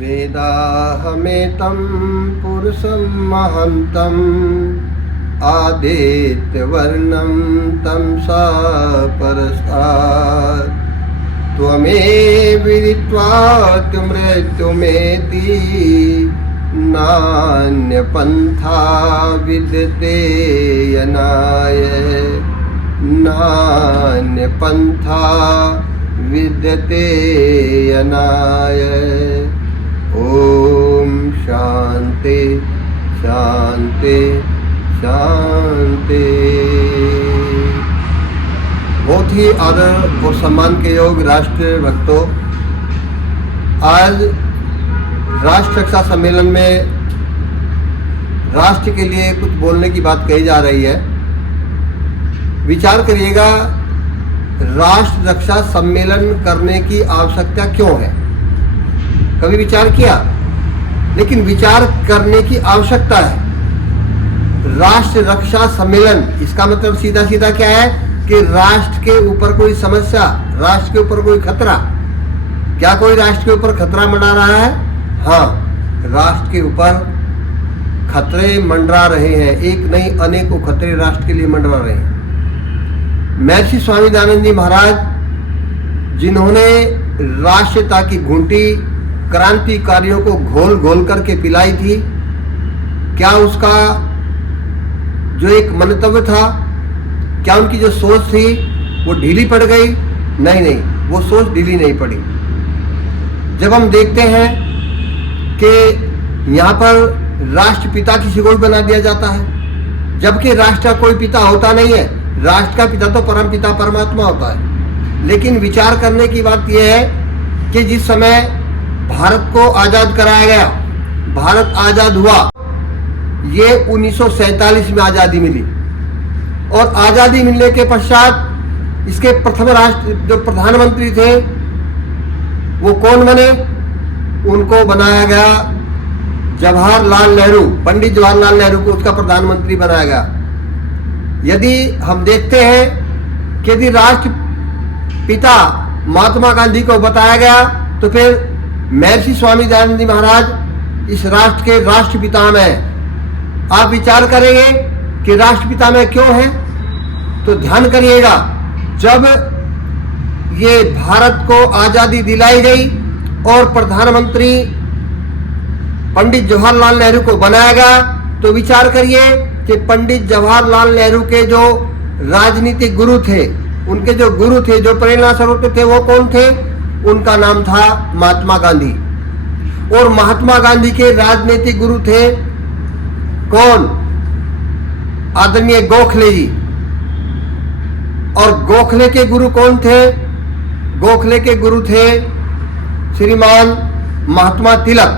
वेदाहमेतं पुरुषं महन्तम् आदित्यवर्णं तमसा परस्तात् त्वमेव विदित्वा मृत्युमेति नान्यपन्था विद्यते यनाय नान्यपन्था विद्यते यनाय। ओम शांति शांति शांति। बहुत ही आदर और सम्मान के योग राष्ट्रीय भक्तों, आज राष्ट्र रक्षा सम्मेलन में राष्ट्र के लिए कुछ बोलने की बात कही जा रही है। विचार करिएगा, राष्ट्र रक्षा सम्मेलन करने की आवश्यकता क्यों है? कभी विचार किया? लेकिन विचार करने की आवश्यकता है। राष्ट्र रक्षा सम्मेलन, इसका मतलब सीधा सीधा क्या है कि राष्ट्र के ऊपर कोई समस्या, राष्ट्र के ऊपर कोई खतरा। क्या कोई राष्ट्र के ऊपर खतरा मंडरा रहा है? हाँ, राष्ट्र के ऊपर खतरे मंडरा रहे हैं। एक नहीं अनेकों खतरे राष्ट्र के लिए मंडरा रहे हैं। महर्षि स्वामी दयानंद जी महाराज, जिन्होंने राष्ट्रीयता की घूंटी क्रांतिकारियों को घोल घोल करके पिलाई थी, क्या उसका जो एक मंतव्य था, क्या उनकी जो सोच थी वो ढीली पड़ गई? नहीं, वो सोच ढीली नहीं पड़ी। जब हम देखते हैं कि यहाँ पर राष्ट्रपिता किसी को भी बना दिया जाता है, जबकि राष्ट्र का कोई पिता होता नहीं है। राष्ट्र का पिता तो परम पिता परमात्मा होता है। लेकिन विचार करने की बात यह है कि जिस समय भारत को आज़ाद कराया गया, भारत आज़ाद हुआ, ये 1947 में आज़ादी मिली। और आज़ादी मिलने के पश्चात इसके प्रथम राष्ट्र जो प्रधानमंत्री थे वो कौन बने? उनको बनाया गया जवाहरलाल नेहरू, पंडित जवाहरलाल नेहरू को उसका प्रधानमंत्री बनाया गया। यदि हम देखते हैं कि यदि राष्ट्रपिता महात्मा गांधी को बताया गया, तो फिर महर्षि स्वामी दयानंद जी महाराज इस राष्ट्र के राष्ट्रपिता में। आप विचार करेंगे कि राष्ट्रपिता में क्यों है? तो ध्यान करिएगा, जब ये भारत को आजादी दिलाई गई और प्रधानमंत्री पंडित जवाहरलाल नेहरू को बनाया गया, तो विचार करिए कि पंडित जवाहरलाल नेहरू के जो राजनीतिक गुरु थे, उनके जो गुरु थे, जो प्रेरणा स्रोत थे, वो कौन थे? उनका नाम था महात्मा गांधी। और महात्मा गांधी के राजनीतिक गुरु थे कौन? आदरणीय गोखले जी। और गोखले के गुरु कौन थे? गोखले के गुरु थे श्रीमान महात्मा तिलक।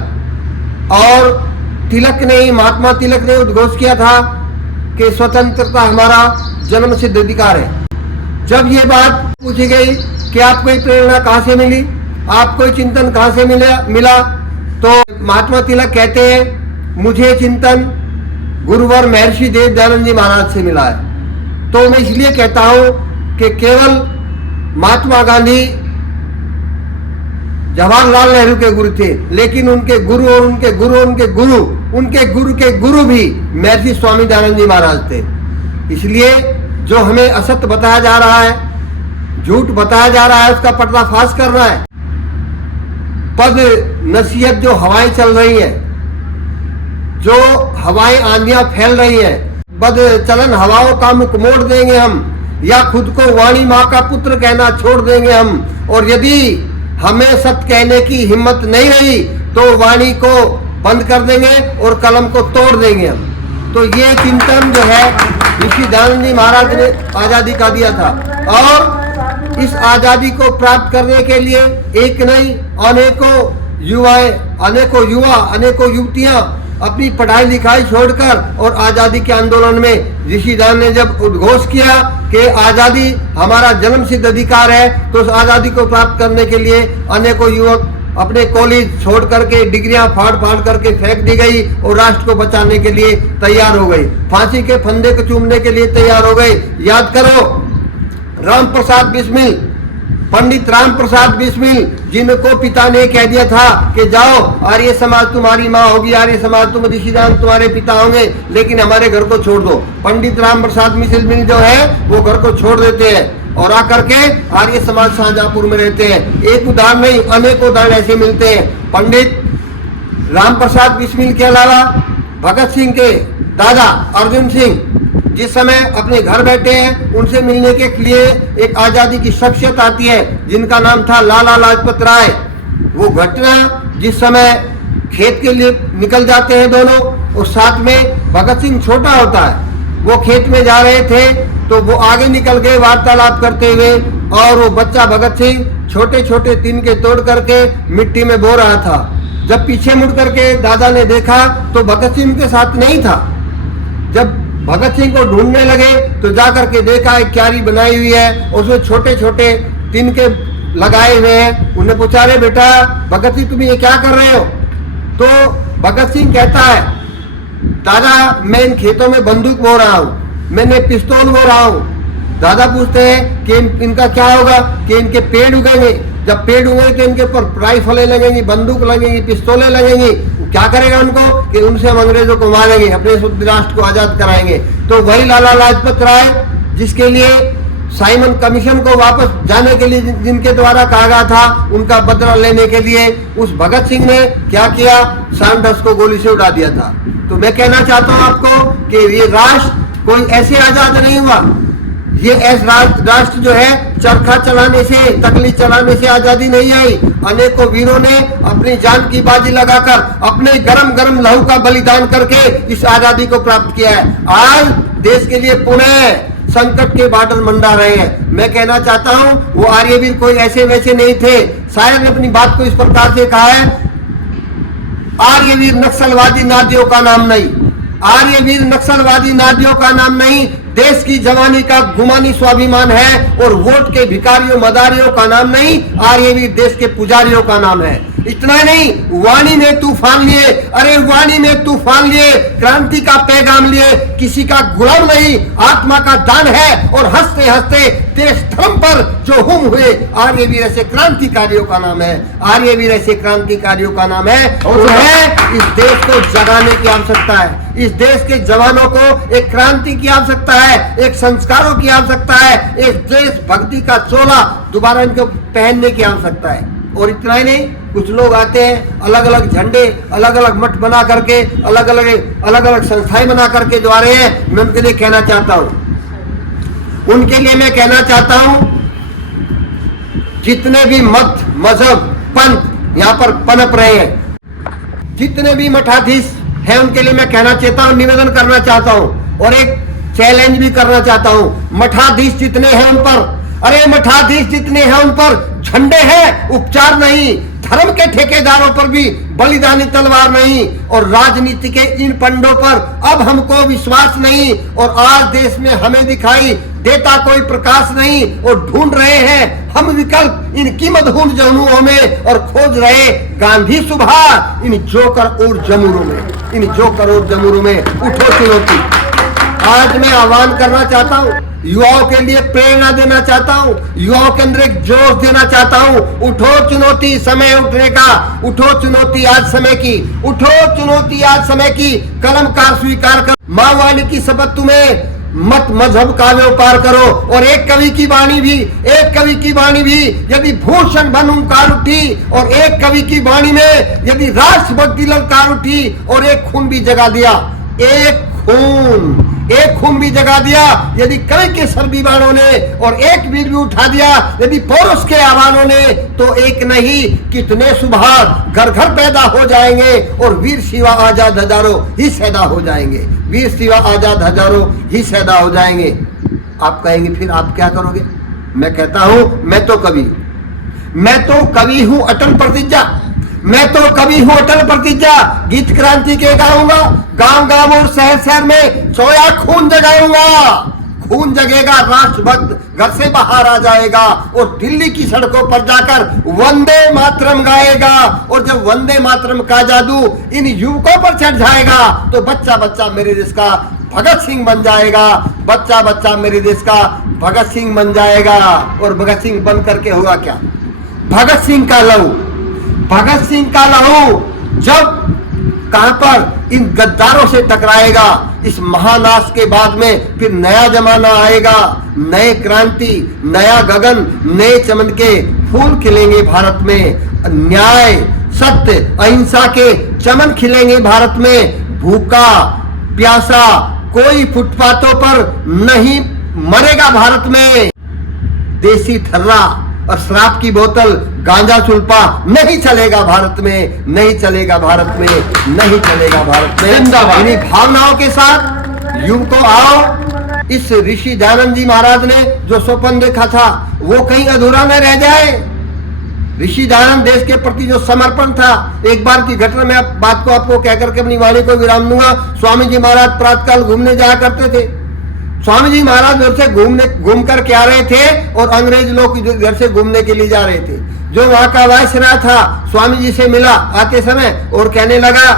और तिलक ने ही, महात्मा तिलक ने उद्घोष किया था कि स्वतंत्रता हमारा जन्मसिद्ध अधिकार है। जब ये बात पूछी गई कि आपको ये प्रेरणा कहाँ से मिली, आपको ये चिंतन कहाँ से मिला, तो महात्मा तिलक कहते हैं, मुझे चिंतन गुरुवर महर्षि देव दयानंद जी महाराज से मिला है। तो मैं इसलिए कहता हूँ कि केवल महात्मा गांधी जवाहरलाल नेहरू के गुरु थे, लेकिन उनके गुरु और उनके गुरु और उनके गुरु, उनके गुरु के गुरु भी महर्षि स्वामी दयानंद जी महाराज थे। इसलिए जो हमें असत्य बताया जा रहा है, झूठ बताया जा रहा है, उसका पर्दाफाश करना है। पद नसीहत जो हवाएं चल रही हैं, जो हवाएं आंधियां फैल रही हैं, बद चलन हवाओं का मुख मोड़ देंगे हम, या खुद को वाणी माँ का पुत्र कहना छोड़ देंगे हम। और यदि हमें सत्य कहने की हिम्मत नहीं रही तो वाणी को बंद कर देंगे और कलम को तोड़ देंगे हम। तो ये चिंतन जो है ऋषि दयानंद जी महाराज ने आजादी का दिया था। और इस आजादी को प्राप्त करने के लिए एक नहीं अनेकों युवाएं, अनेकों युवा, अनेकों युवतियां अपनी पढ़ाई लिखाई छोड़कर और आजादी के आंदोलन में ऋषि दयानंद ने जब उद्घोष किया कि आजादी हमारा जन्मसिद्ध अधिकार है, तो उस आजादी को प्राप्त करने के लिए अनेकों युवक अपने कॉलेज छोड़ करके डिग्रियां फाड़ फाड़ करके फेंक दी गई और राष्ट्र को बचाने के लिए तैयार हो गई, फांसी के फंदे को चूमने के लिए तैयार हो गए। याद करो, राम प्रसाद बिस्मिल पंडित राम प्रसाद बिस्मिल, जिनको पिता ने कह दिया था कि जाओ आर्य समाज तुम्हारी माँ होगी, आर्य समाज तुम ऋषिदान तुम्हारे पिता होंगे, लेकिन हमारे घर को छोड़ दो। पंडित राम प्रसाद बिस्मिल जो है वो घर को छोड़ देते हैं और आकर के आर्य समाज शाहजहांपुर में रहते हैं। एक उदाहरण नहीं, अनेक उदाहरण ऐसे मिलते हैं। पंडित राम प्रसाद बिस्मिल के अलावा भगत सिंह के दादा अर्जुन सिंह जिस समय अपने घर बैठे हैं, उनसे मिलने के लिए एक आजादी की शख्सियत आती है जिनका नाम था लाला लाजपत राय। वो घटना जिस समय खेत के लिए निकल जाते हैं दोनों, और साथ में भगत सिंह छोटा होता है, वो खेत में जा रहे थे तो वो आगे निकल गए वार्तालाप करते हुए, और वो बच्चा भगत सिंह छोटे छोटे तिनके तोड़ करके मिट्टी में बो रहा था। जब पीछे मुड़ करके दादा ने देखा तो भगत सिंह उनके साथ नहीं था। जब भगत सिंह को ढूंढने लगे तो जाकर के देखा एक क्यारी बनाई हुई है, उसमें छोटे छोटे तिनके लगाए हुए हैं। उन्हें पूछा, रे बेटा भगत सिंह तुम ये क्या कर रहे हो? तो भगत सिंह कहता है, दादा मैं इन खेतों में बंदूक बो रहा हूँ, मैंने पिस्तौल बो रहा हूँ। दादा पूछते हैं कि इनका क्या होगा? कि इनके पेड़ उगेंगे, जब पेड़ उगेंगे तो इनके ऊपर राइफलें लगेंगी, बंदूक लगेंगी, पिस्तौलें लगेंगी। क्या करेगा उनको? कि उनसे हम अंग्रेजों को मारेंगे, अपने शुद्ध राष्ट्र को आजाद कराएंगे। तो वही लाला लाजपत राय जिसके लिए साइमन कमीशन को वापस जाने के लिए जिनके द्वारा कहा गया था, उनका बदला लेने के लिए उस भगत सिंह ने क्या किया? सैंडर्स को गोली से उड़ा दिया था। तो मैं कहना चाहता हूं आपको कि ये राष्ट्र कोई ऐसे आजाद नहीं हुआ, ये राष्ट्र जो है चरखा चलाने से, तकली चलाने से आजादी नहीं आई। अनेकों वीरों ने अपनी जान की बाजी लगाकर अपने गरम गरम लहू का बलिदान करके इस आजादी को प्राप्त किया है। आज देश के लिए पुणे संकट के बादल मंडरा रहे हैं। मैं कहना चाहता हूं वो आर्यवीर कोई ऐसे वैसे नहीं थे। शायर ने अपनी बात को इस प्रकार से कहा है, आर्यवीर नक्सलवादी नादियों का नाम नहीं, आर्यवीर नक्सलवादी नादियों का नाम नहीं, देश की जवानी का गुमानी स्वाभिमान है, और वोट के भिखारियों मदारियों का नाम नहीं, आर्यवीर देश के पुजारियों का नाम है। इतना नहीं, वाणी में तूफान लिए, अरे वाणी में तूफान लिए, क्रांति का पैगाम लिए, किसी का गुलाम नहीं, आत्मा का दान है, और हंसते हंसते देश धर्म पर जो हुम हुए, आर्यवीर ऐसे क्रांतिकारियों का नाम है। आर्यवीर ऐसे क्रांतिकारियों का नाम है, और है इस देश को जगाने की आवश्यकता है। इस देश के जवानों को एक क्रांति की आवश्यकता है, एक संस्कारों की आवश्यकता है, एक देश भक्ति का चोला दोबारा इनको पहनने की आवश्यकता है। और इतना ही नहीं, कुछ लोग आते हैं अलग अलग झंडे, अलग अलग मठ बना करके, अलग अलग संस्थाएं बना के जो आ रहे हैं। मैं उनके लिए कहना चाहता हूं, जितने भी मत मजहब पंथ यहाँ पर पनप रहे हैं, जितने भी मठाधीश हैं, उनके लिए मैं कहना चाहता हूं, निवेदन करना चाहता हूं और एक चैलेंज भी करना चाहता हूं। मठाधीश जितने हैं उन पर, अरे मठाधीश जितने हैं उन पर झंडे हैं, उपचार नहीं। धर्म के ठेकेदारों पर भी बलिदानी तलवार नहीं, और राजनीति के इन पंडों पर अब हमको विश्वास नहीं। और आज देश में हमें दिखाई देता कोई प्रकाश नहीं, और ढूंढ रहे हैं हम विकल्प इनकी मधुर जमुओं में, और खोज रहे गांधी सुबह इन जोकर और जमुरों में, इन जोकर और जमुरों में। उठो चुनौती। आज मैं आह्वान करना चाहता हूँ, युवाओं के लिए प्रेरणा देना चाहता हूँ, युवाओं के अंदर एक जोश देना चाहता हूँ। उठो चुनौती, समय उठने का। उठो चुनौती आज समय की, उठो चुनौती आज समय की। कलम का स्वीकार कर, माँ वाली की शपथ तुम्हें, मत मजहब का व्यापार करो। और एक कवि की वाणी भी, यदि भूषण बन ओंकार उठी, और एक कवि की वाणी में यदि राष्ट्रभक्ति ललकार उठी, और एक खून भी जगा दिया, एक खून भी जगा दिया यदि कवि के सर्दी बाणों ने, और एक वीर भी उठा दिया यदि पौरुष के आह्वानों ने, तो एक नहीं कितने सुभाष घर घर पैदा हो जाएंगे, और वीर शिवा आजाद हजारों ही सैदा हो जाएंगे। वीर शिवा आजाद हजारों ही सैदा हो जाएंगे। आप कहेंगे फिर आप क्या करोगे? मैं कहता हूं, मैं तो कवि हूं अटल प्रतिज्ञा, मैं तो कवि हूं अटल प्रतिज्ञा। गीत क्रांति के गाऊंगा, गांव गांव और शहर शहर में सोया खून जगाऊंगा। खून जगेगा, राष्ट्रभक्त घर से बाहर आ जाएगा, और दिल्ली की सड़कों पर जाकर वंदे मातरम गाएगा। और जब वंदे मातरम का जादू इन युवकों पर चढ़ जाएगा, तो बच्चा बच्चा मेरे देश का भगत सिंह बन जाएगा, बच्चा बच्चा मेरे देश का भगत सिंह बन जाएगा। और भगत सिंह बन करके हुआ क्या? भगत सिंह का लहू जब कहां पर इन गद्दारों से टकराएगा, इस महानाश के बाद में फिर नया जमाना आएगा, नए क्रांति, नया गगन, नए चमन के फूल खिलेंगे भारत में, न्याय, सत्य, अहिंसा के चमन खिलेंगे भारत में। भूखा प्यासा कोई फुटपाथों पर नहीं मरेगा भारत में। देसी थर्रा और शराब की बोतल, गांजा सुल्पा नहीं चलेगा भारत में, नहीं चलेगा भारत में, नहीं चलेगा भारत में। इन्हीं भावनाओं के साथ युवकों आओ, इस ऋषि दयानंद जी महाराज ने जो स्वप्न देखा था वो कहीं अधूरा न रह जाए। ऋषि दयानंद देश के प्रति जो समर्पण था, एक बार की घटना में बात को आपको कहकर के अपनी वाणी को विराम दूंगा। स्वामी जी महाराज प्रातःकाल घूमने जाया करते थे। स्वामी जी महाराज घर से घूम कर के आ रहे थे और अंग्रेज लोग घर से घूमने के लिए जा रहे थे। जो वहां का वायसराय था स्वामी जी से मिला आते समय और कहने लगा,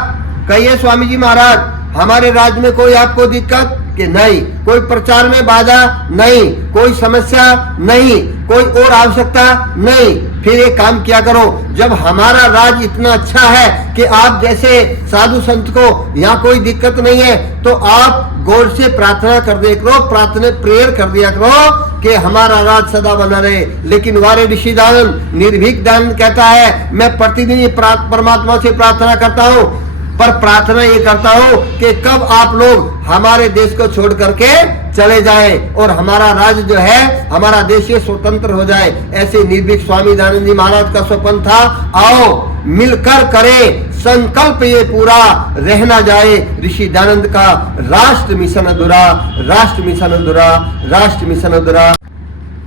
कहिए स्वामी जी महाराज, हमारे राज्य में कोई आपको दिक्कत कि नहीं, कोई प्रचार में बाधा नहीं, कोई समस्या नहीं, कोई और आवश्यकता नहीं। फिर एक काम किया करो, जब हमारा राज इतना अच्छा है कि आप जैसे साधु संत को यहाँ कोई दिक्कत नहीं है, तो आप गौर से प्रार्थना कर दिया करो, प्रार्थना प्रेयर कर दिया करो कि हमारा राज सदा बना रहे। लेकिन वारे ऋषि दयानंद, निर्भीक दयानंद कहता है, मैं प्रतिदिन परमात्मा से प्रार्थना करता हूँ, पर प्रार्थना ये करता हूं कि कब आप लोग हमारे देश को छोड़ करके चले जाएं और हमारा राज्य जो है, हमारा देश ये स्वतंत्र हो जाए। ऐसे निर्भीक स्वामी दयानंद जी महाराज का स्वप्न था। आओ मिलकर करें संकल्प, ये पूरा रहना जाए ऋषि दयानंद का राष्ट्र मिशन अधूरा, राष्ट्र मिशन अधूरा, राष्ट्र मिशन अधूरा।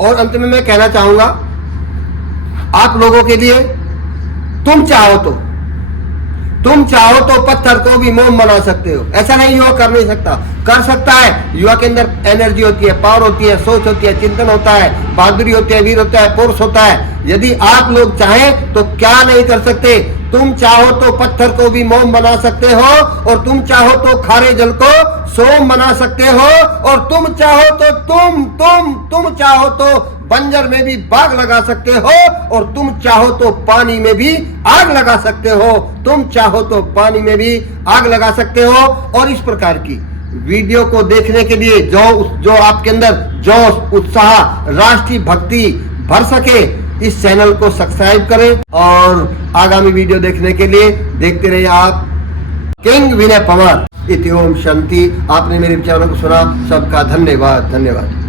और अंत में मैं कहना चाहूंगा आप लोगों के लिए, तुम चाहो तो पत्थर को भी मोम बना सकते हो। ऐसा नहीं युवा कर नहीं सकता, कर सकता है। युवा के अंदर एनर्जी होती है, पावर होती है, सोच होती है, चिंतन होता है, बहादुरी होती है, वीर होता है, पुरुष होता है। यदि आप लोग चाहें तो क्या नहीं कर सकते। तुम चाहो तो पत्थर को भी मोम बना सकते हो, और तुम चाहो तो खारे जल को सोम बना सकते हो, और तुम चाहो तो तुम चाहो तो बंजर में भी बाग लगा सकते हो, और तुम चाहो तो पानी में भी आग लगा सकते हो, तुम चाहो तो पानी में भी आग लगा सकते हो। और इस प्रकार की वीडियो को देखने के लिए जो आपके अंदर जोश, उत्साह, राष्ट्रीय भक्ति भर सके, इस चैनल को सब्सक्राइब करें और आगामी वीडियो देखने के लिए देखते रहिए आप किंग विनय पवार। इति ओम शांति। आपने मेरे विचारों को सुना, सबका धन्यवाद।